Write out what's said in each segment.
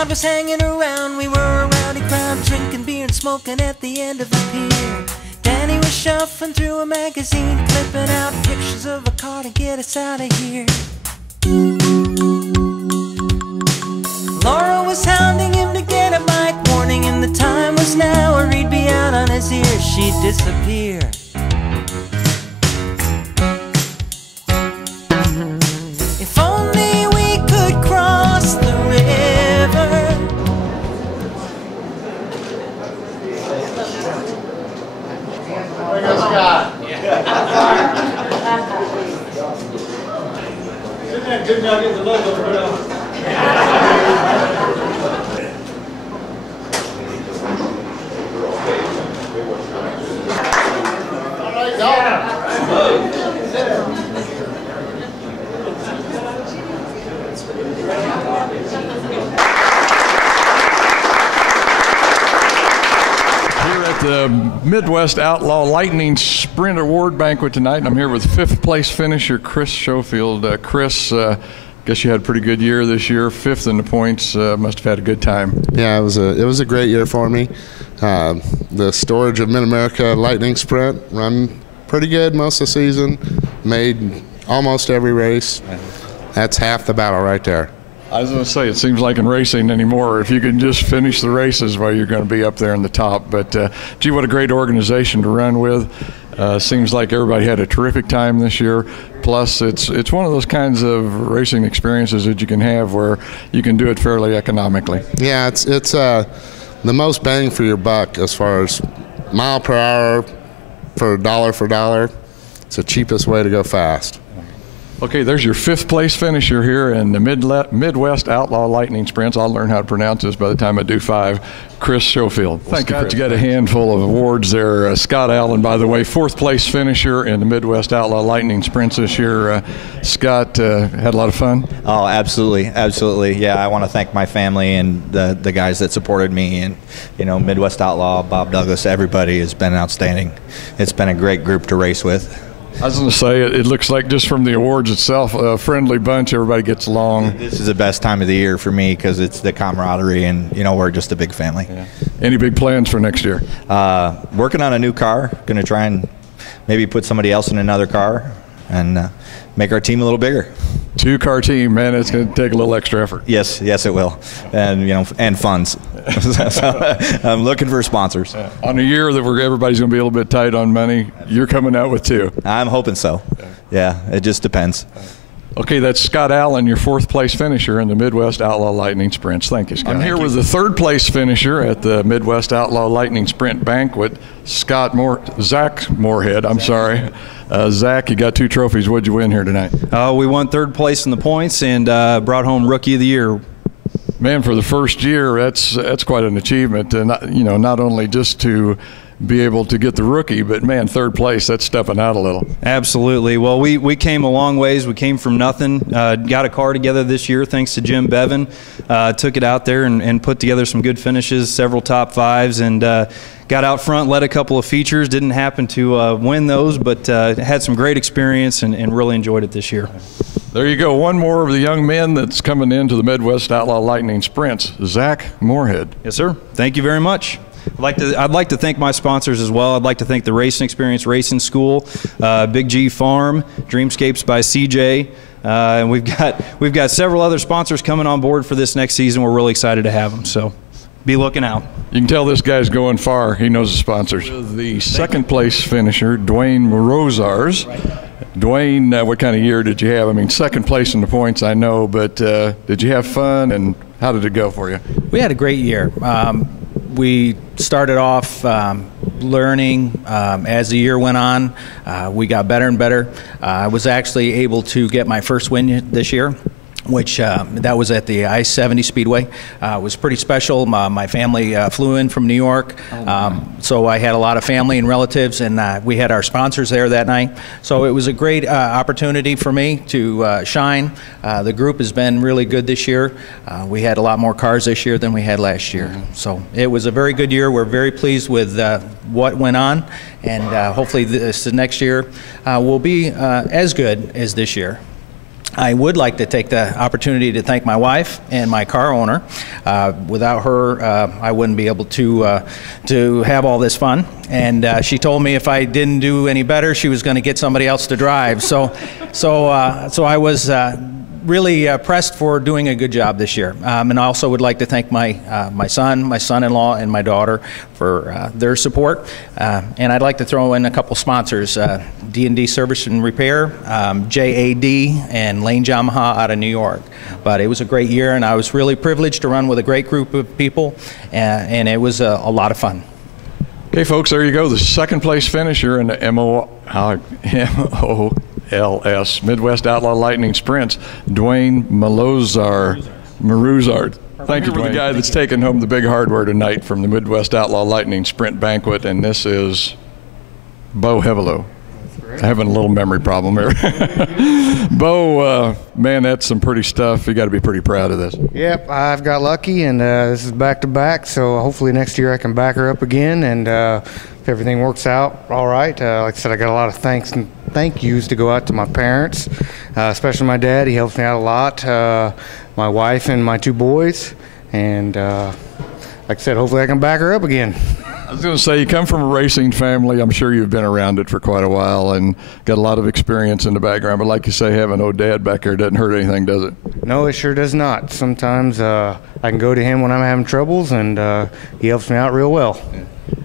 crowd was hanging around. We were a rowdy crowd, drinking beer and smoking at the end of the pier. Danny was shuffling through a magazine, clipping out pictures of a car to get us out of here. Laura was hounding him to get a bike, warning him the time was now or he'd be out on his ear. She'd disappear. If only we could cross the river. There goes Scott. Isn't that good now? Get the logo put on. All right, go. The Midwest Outlaw Lightning Sprint Award Banquet tonight, and I'm here with fifth place finisher Chris Schofield. Chris, guess you had a pretty good year this year, fifth in the points. Must have had a good time. Yeah, it was a great year for me. The Storage of Mid-America Lightning Sprint run pretty good most of the season. Made almost every race. That's half the battle right there. I was going to say, it seems like in racing anymore, if you can just finish the races, well, you're going to be up there in the top. But, gee, what a great organization to run with. Seems like everybody had a terrific time this year. Plus, it's one of those kinds of racing experiences that you can have where you can do it fairly economically. Yeah, it's the most bang for your buck as far as mile per hour for dollar. It's the cheapest way to go fast. Okay, there's your fifth place finisher here in the Midwest Outlaw Lightning Sprints. I'll learn how to pronounce this by the time I do five. Chris Schofield. Thank you, Chris. You got a handful of awards there. Scott Allen, by the way, fourth place finisher in the Midwest Outlaw Lightning Sprints this year. Scott, had a lot of fun? Oh, absolutely, absolutely. Yeah, I want to thank my family and the guys that supported me, and Midwest Outlaw, Bob Douglas, everybody has been outstanding. It's been a great group to race with. I was going to say, it looks like just from the awards itself, a friendly bunch, everybody gets along. This is the best time of the year for me because it's the camaraderie and, we're just a big family. Yeah. Any big plans for next year? Working on a new car. Going to try and maybe put somebody else in another car and make our team a little bigger. Two-car team, man, it's going to take a little extra effort. Yes, it will. And, and funds. So, I'm looking for sponsors. Yeah. On a year that everybody's going to be a little bit tight on money, you're coming out with two. I'm hoping so. Yeah, it just depends. Okay, that's Scott Allen, your fourth place finisher in the Midwest Outlaw Lightning Sprints. Thank you, Scott. I'm here with the third place finisher at the Midwest Outlaw Lightning Sprint Banquet, Zach Moorhead. I'm sorry. Zach, you got two trophies. What'd you win here tonight? We won third place in the points and brought home Rookie of the Year. Man, for the first year, that's quite an achievement. Not only just to be able to get the rookie, but man, third place, that's stepping out a little. Absolutely. Well, we came a long ways. We came from nothing. Got a car together this year thanks to Jim Bevan. Took it out there and put together some good finishes, several top fives, and got out front, led a couple of features. Didn't happen to win those, but had some great experience and really enjoyed it this year. There you go. One more of the young men that's coming into the Midwest Outlaw Lightning Sprints, Zach Moorhead. Yes, sir. Thank you very much. I'd like to thank my sponsors as well. I'd like to thank the Racing Experience Racing School, Big G Farm, Dreamscapes by CJ, and we've got several other sponsors coming on board for this next season. We're really excited to have them. So be looking out. You can tell this guy's going far. He knows the sponsors. The second place finisher, Dwayne Morozars. Dwayne, what kind of year did you have? I mean, second place in the points, I know, but did you have fun, and how did it go for you? We had a great year. We started off learning as the year went on. We got better and better. I was actually able to get my first win this year, which that was at the I-70 Speedway. It was pretty special. My family flew in from New York, so I had a lot of family and relatives, and we had our sponsors there that night. So it was a great opportunity for me to shine. The group has been really good this year. We had a lot more cars this year than we had last year. So it was a very good year. We're very pleased with what went on, and hopefully this next year will be as good as this year. I would like to take the opportunity to thank my wife and my car owner. Without her, I wouldn't be able to have all this fun. And she told me if I didn't do any better, she was going to get somebody else to drive. So I was really pressed for doing a good job this year. And I also would like to thank my son, my son-in-law, and my daughter for their support. And I'd like to throw in a couple sponsors, D&D Service and Repair, JAD, and Lane Yamaha out of New York. But it was a great year, and I was really privileged to run with a great group of people, and it was a lot of fun. Okay, folks, there you go. The second place finisher in the MOLS Midwest Outlaw Lightning Sprints, Dwayne Maruzard. Thank you, Dwayne. The guy that's taking home the big hardware tonight from the Midwest Outlaw Lightning Sprint Banquet, and this is Bo Hevelo. Having a little memory problem here. Bo, man, that's some pretty stuff. You got to be pretty proud of this. Yep, I've got lucky, and this is back-to-back, so hopefully next year I can back her up again, and if everything works out all right. Like I said, I got a lot of thanks and thank yous to go out to my parents, especially my dad. He helps me out a lot, my wife and my 2 boys, and like I said, hopefully I can back her up again. I was going to say, you come from a racing family. I'm sure you've been around it for quite a while and got a lot of experience in the background. But like you say, having old dad back there doesn't hurt anything, does it? No, it sure does not. Sometimes I can go to him when I'm having troubles, and he helps me out real well.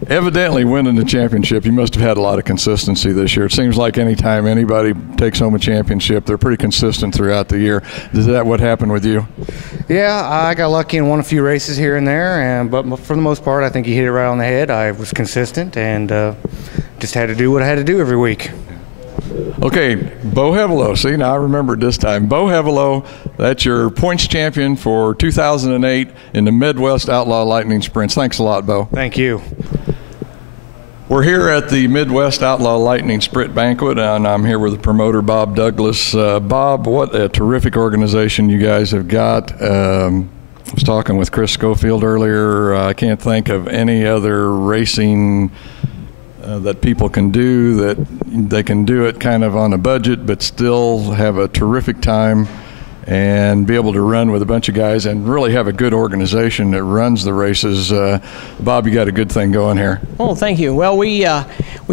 Evidently, winning the championship, you must have had a lot of consistency this year. It seems like anytime anybody takes home a championship, they're pretty consistent throughout the year. Is that what happened with you? Yeah, I got lucky and won a few races here and there, but for the most part, I think you hit it right on the head. I was consistent and just had to do what I had to do every week. Okay, Bo Hevelo. See, now I remembered this time. Bo Hevelo, that's your points champion for 2008 in the Midwest Outlaw Lightning Sprints. Thanks a lot, Bo. Thank you. We're here at the Midwest Outlaw Lightning Sprint Banquet, and I'm here with the promoter, Bob Douglas. Bob, what a terrific organization you guys have got. I was talking with Chris Schofield earlier. I can't think of any other racing that people can do, that they can do it kind of on a budget but still have a terrific time and be able to run with a bunch of guys and really have a good organization that runs the races. Bob, you got a good thing going here. Oh, thank you. Well, we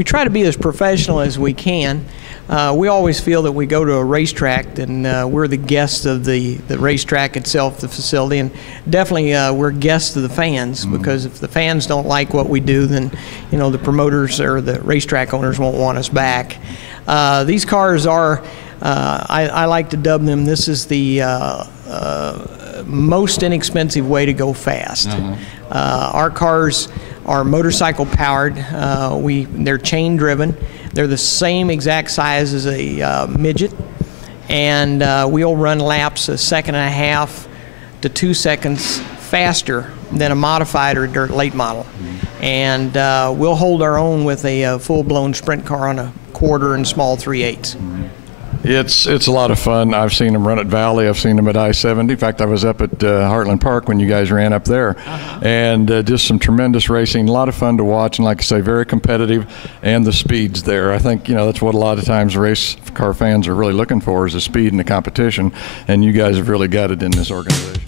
try to be as professional as we can. We always feel that we go to a racetrack and we're the guests of the racetrack itself, the facility, and definitely we're guests of the fans, because if the fans don't like what we do, then the promoters or the racetrack owners won't want us back. These cars are, I like to dub them, this is the most inexpensive way to go fast. Our cars are motorcycle powered. They're chain driven. They're the same exact size as a midget, and we'll run laps 1.5 to 2 seconds faster than a modified or dirt late model. And we'll hold our own with a full-blown sprint car on a quarter and small 3/8. It's a lot of fun. I've seen them run at Valley. I've seen them at I-70. In fact, I was up at Heartland Park when you guys ran up there. And just some tremendous racing, a lot of fun to watch, and like I say, very competitive, and the speed's there. I think, that's what a lot of times race car fans are really looking for, is the speed and the competition, and you guys have really got it in this organization.